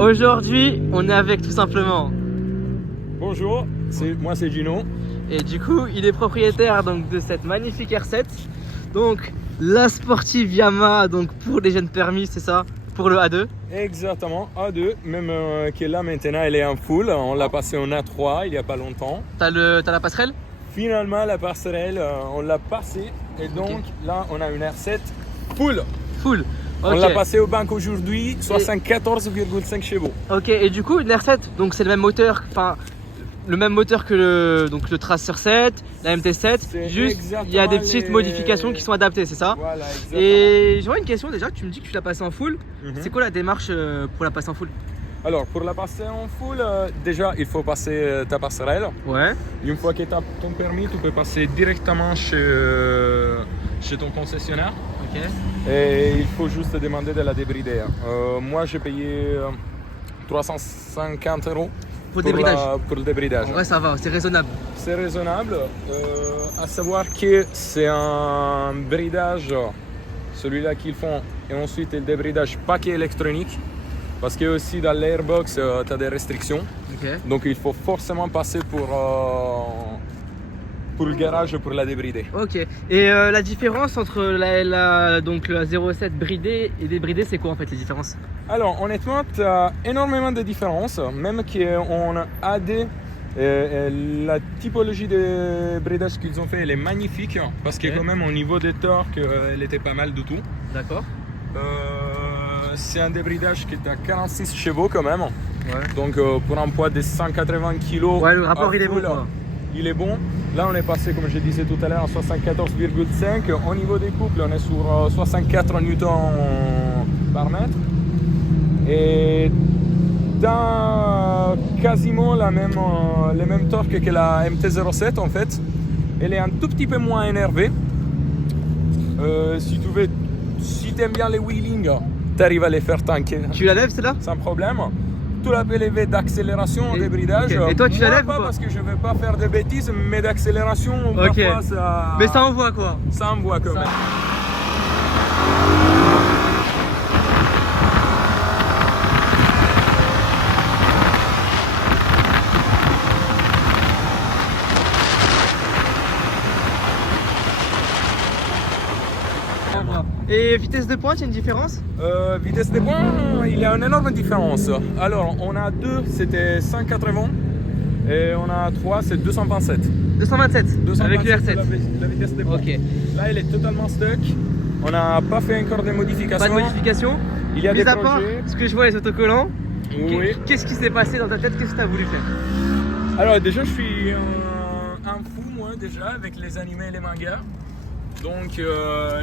Aujourd'hui, on est avec tout simplement. Bonjour, moi c'est Gino. Et du coup, il est propriétaire donc, de cette magnifique R7. Donc, la sportive Yamaha donc, pour les jeunes permis, c'est ça? Pour le A2? Exactement, A2, même qui est là maintenant, elle est en full. On l'a passé en A3 il n'y a pas longtemps. T'as la passerelle? Finalement, la passerelle, on l'a passée. Et donc là, on a une R7 full. Full. On l'a passé au banc aujourd'hui, 74,5 chevaux. Ok, et du coup, une R7, donc c'est le même moteur, enfin le même moteur que le Tracer 7, la MT7, juste il y a des petites modifications qui sont adaptées, c'est ça? Voilà, exactement. Et j'aurais une question déjà, tu me dis que tu l'as passé en full, c'est quoi la démarche pour la passer en full? Alors, pour la passer en full, déjà, il faut passer ta passerelle. Ouais. Une fois que tu as ton permis, tu peux passer directement chez ton concessionnaire. Ok. Et il faut juste demander de la débrider. Moi, j'ai payé 350 € Pour le débridage. Pour le débridage. En vrai, ça va, c'est raisonnable. C'est raisonnable. À savoir que c'est un bridage, celui-là qu'ils font, et ensuite le débridage paquet électronique. Parce que aussi dans l'airbox, tu as des restrictions. Okay. Donc il faut forcément passer pour le garage pour la débrider. Ok. Et la différence entre la 07 bridée et débridée, c'est quoi en fait les différences? Alors honnêtement, tu as énormément de différences. Même qu'on AD, la typologie de bridage qu'ils ont fait, elle est magnifique. Parce que quand même au niveau des torques, elle était pas mal du tout. D'accord. C'est un débridage qui est à 46 chevaux quand même. Ouais. Donc pour un poids de 180 kg. Ouais, le rapport il est bon. Il est bon. Là on est passé, comme je disais tout à l'heure, à 74,5. Au niveau des couples, on est sur 64 newtons par mètre. Et dans quasiment les mêmes torques que la MT-07 en fait. Elle est un tout petit peu moins énervée. Si tu aimes bien les wheeling, tu arrives à les faire tanker. Tu la lèves celle-là? Sans problème. Tu la peux lever d'accélération, de bridage. Okay. Et toi tu la lèves pas ou pas? Parce que je ne veux pas faire de bêtises, mais d'accélération, parfois ça... Mais ça envoie quoi? Ça envoie quand même. Et vitesse de pointe, il y a une différence? Vitesse de pointe, il y a une énorme différence. Alors, on a 2, c'était 180. Et on a 3, c'est 227. 227 avec le R7. La vitesse de pointe. Ok. Là, elle est totalement stuck. On n'a pas fait encore de modifications. Pas de modification? Il y a mis des à projets. part ce que je vois les autocollants, oui. Qu'est-ce qui s'est passé dans ta tête? Qu'est-ce que tu as voulu faire? Alors déjà, je suis un fou moi déjà avec les animés et les mangas. Donc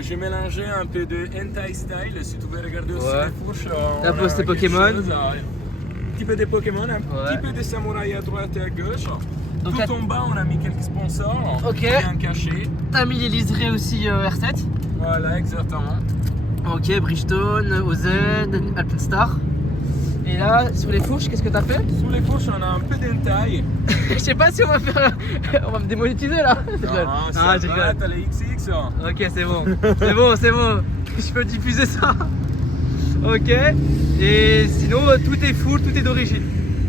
j'ai mélangé un peu de hentai style, si tu veux regarder aussi les fourches. T'as posté Pokémon. Un petit peu de Pokémon, un petit peu de samouraï à droite et à gauche. Donc tout en bas, on a mis quelques sponsors, bien cachés. T'as mis les liserés aussi R7. Voilà, exactement. Ok, Bridgestone, OZ, Alpenstar. Et là, sur les fourches, qu'est-ce que t'as fait? Sous les fourches, on a un peu d'hentai. Je sais pas si on va faire... on va me démonétiser là. Non, c'est vrai, t'as les XX. Ok, c'est bon. c'est bon. Je peux diffuser ça. Ok. Et sinon, tout est full, tout est d'origine.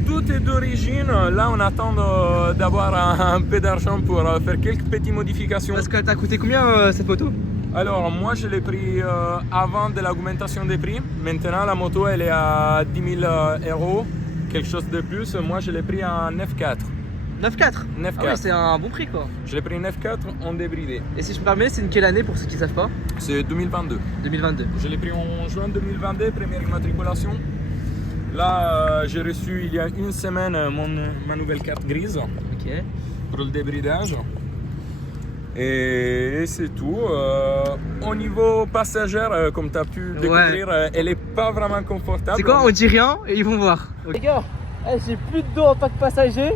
Tout est d'origine. Là, on attend d'avoir un peu d'argent pour faire quelques petites modifications. Parce que t'as coûté combien cette moto? Alors, moi, je l'ai pris avant de l'augmentation des prix. Maintenant, la moto, elle est à 10 000 €, quelque chose de plus. Moi, je l'ai pris en 9.4. 9.4? 9.4. Ah oui, c'est un bon prix quoi. Je l'ai pris 9.4 en débridé. Et si je me permets, c'est une quelle année pour ceux qui ne savent pas? C'est 2022. 2022. Je l'ai pris en juin 2022, première immatriculation. Là, j'ai reçu il y a une semaine ma nouvelle carte grise. Ok. Pour le débridage. Et c'est tout. Au niveau passagère, comme tu as pu découvrir, elle n'est pas vraiment confortable. C'est quoi? On dit rien et ils vont voir. Les gars, j'ai plus de dos en tant que passager,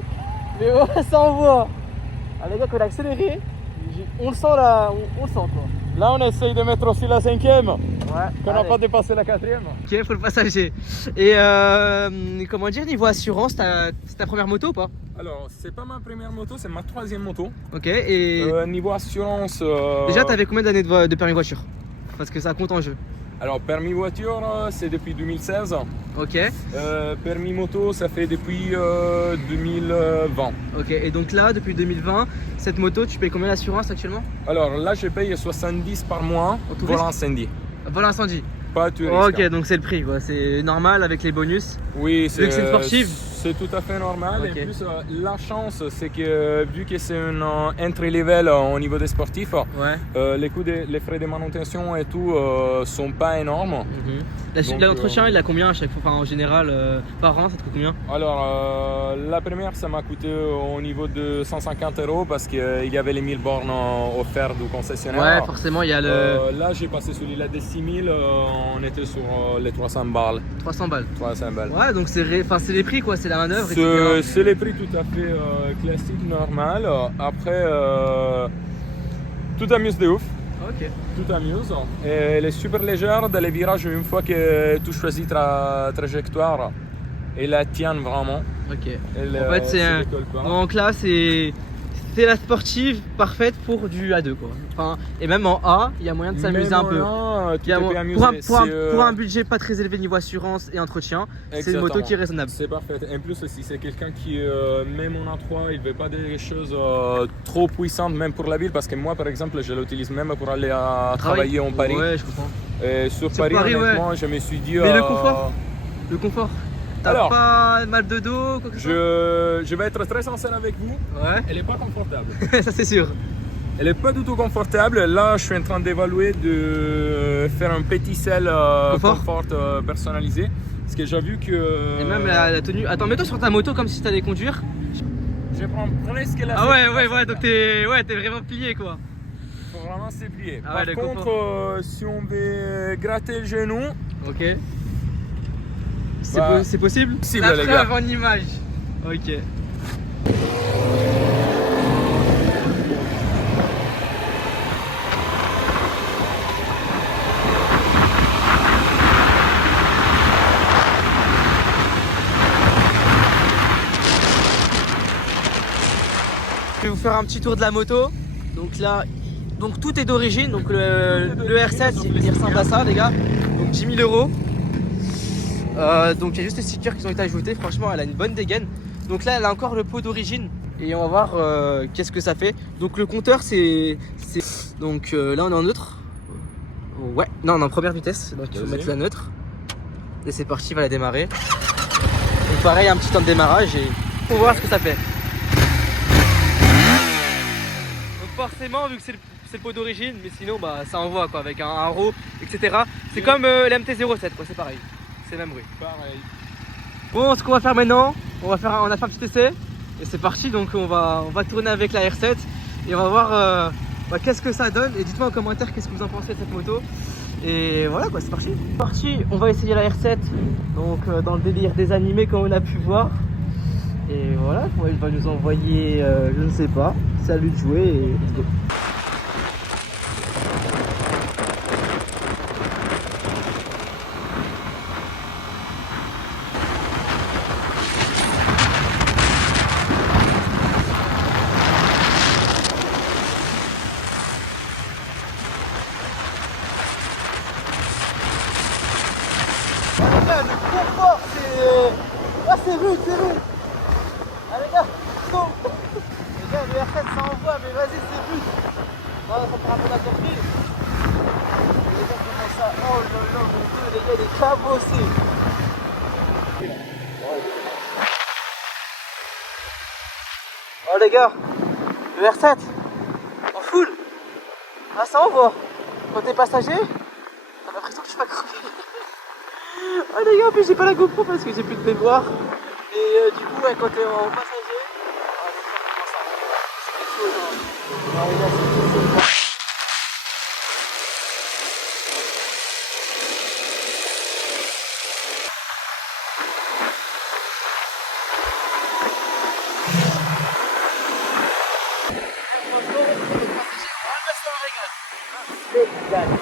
mais ça envoie. Ah, les gars, quand on a accéléré, on le sent là, on le sent quoi. Là, on essaye de mettre aussi la 5e. Ouais. Qu'on n'a pas dépassé la 4e. Ok, pour le passager. Et comment dire, niveau assurance, c'est ta première moto ou pas? Alors, c'est pas ma première moto, c'est ma 3e moto. Ok, et niveau assurance. déjà, t'avais combien d'années de permis voiture? Parce que ça compte en jeu. Alors, permis voiture, c'est depuis 2016. Ok. Permis moto, ça fait depuis 2020. Ok, et donc là, depuis 2020, cette moto, tu payes combien l'assurance actuellement? Alors là, je paye 70 par mois Au tout pour risque l'incendie. Voilà l'incendie. Pas tout Ok, risque. donc c'est le prix, quoi. C'est normal avec les bonus. Oui, Vu que c'est une sportive. C'est tout à fait normal. Ok. Et plus, la chance, c'est que vu que c'est un entry level au niveau des sportifs, Ouais. les frais de manutention et tout sont pas énormes. Donc, L'entretien, il a combien à chaque fois? Enfin, en général, par an, ça te coûte combien? Alors, la première, ça m'a coûté au niveau de 150 € parce qu'il y avait les 1000 bornes offertes du concessionnaire. Ouais, forcément, il y a le Là, j'ai passé celui-là des 6000, on était sur les 300 balles. 300 balles. 300 balles. Ouais, donc c'est les prix, quoi. C'est la manœuvre, etc. C'est les prix tout à fait classiques, normal. Après, tout amuse de ouf. Ok. Tout amuse. Et elle est super légère dans les virages une fois que tu choisis ta trajectoire. Et la tienne vraiment. Ok. Elle, En fait, c'est un. décolle pas. Donc là, c'est la sportive parfaite pour du A2, quoi. Enfin, et même en A, il y a moyen de s'amuser un peu. Tu Il y a te mo- peux amuser. pour un budget pas très élevé niveau assurance et entretien, c'est une moto Exactement. qui est raisonnable. C'est parfait. En plus, si c'est quelqu'un qui, même en A3, il ne veut pas des choses trop puissantes, même pour la ville, parce que moi, par exemple, je l'utilise même pour aller travailler en Paris. Ouais, je comprends. Et sur Paris, honnêtement, je me suis dit. Mais le confort. Le confort. T'as Alors, pas mal de dos, quoi que ce soit? je vais être très sincère avec vous. Ouais. Elle n'est pas confortable. Ça, c'est sûr. Elle n'est pas du tout confortable. Là, je suis en train d'évaluer de faire un petit sel confort personnalisé. Parce que j'ai vu que. Et même la tenue. Attends, mets-toi sur ta moto comme si t'allais conduire. Je prends presque la. Ah ouais, donc t'es vraiment plié, quoi. Il faut vraiment se plier. Ah ouais, le Par contre, si on veut gratter le genou. Ok. Bah, C'est possible? Possible, La les preuve gars. en image. Ok. Je vais vous faire un petit tour de la moto. Donc là, tout est d'origine. Donc le R7, il ressemble à ça, les gars. Donc 10 000 €. Donc il y a juste les stickers qui ont été ajoutés. Franchement, elle a une bonne dégaine. Donc là, elle a encore le pot d'origine. Et on va voir qu'est-ce que ça fait. Donc le compteur, c'est... Donc là, on est en neutre. Ouais, non, on est en première vitesse. Donc il faut mettre la neutre. Et c'est parti, il va la démarrer. Donc pareil, un petit temps de démarrage et on va voir ce que ça fait. Donc forcément, vu que c'est le pot d'origine, mais sinon bah ça envoie quoi, avec un RAW, etc. C'est comme l'MT-07 quoi, c'est pareil. C'est le même bruit. Pareil. Bon, ce qu'on va faire maintenant, on a fait un petit essai et c'est parti. Donc on va tourner avec la R7 et on va voir qu'est-ce que ça donne. Et dites-moi en commentaire qu'est-ce que vous en pensez de cette moto. Et voilà quoi, c'est parti. On va essayer la R7 donc dans le délire des animés comme on a pu voir. Et voilà, il va nous envoyer, je ne sais pas, c'est à lui de jouer et let's go. Le confort, c'est rude, c'est rude. Allez les gars, go. Les gars, le R7 ça envoie, mais vas-y, c'est rude. Non, ça fera un peu la surprise. Les gars, comment ça? Oh là là, mon dieu, les gars, il est cabossé. Oh les gars, le R7 en full. Ah, ça envoie. Quand t'es passager, t'as l'impression que tu vas crever. Ah les gars, en plus j'ai pas la GoPro parce que j'ai plus de mémoire. Et du coup, quand t'es en passager, c'est quelque chose. Hein. Ah, les gars, c'est franchement, pour le passager, on va rester en régal.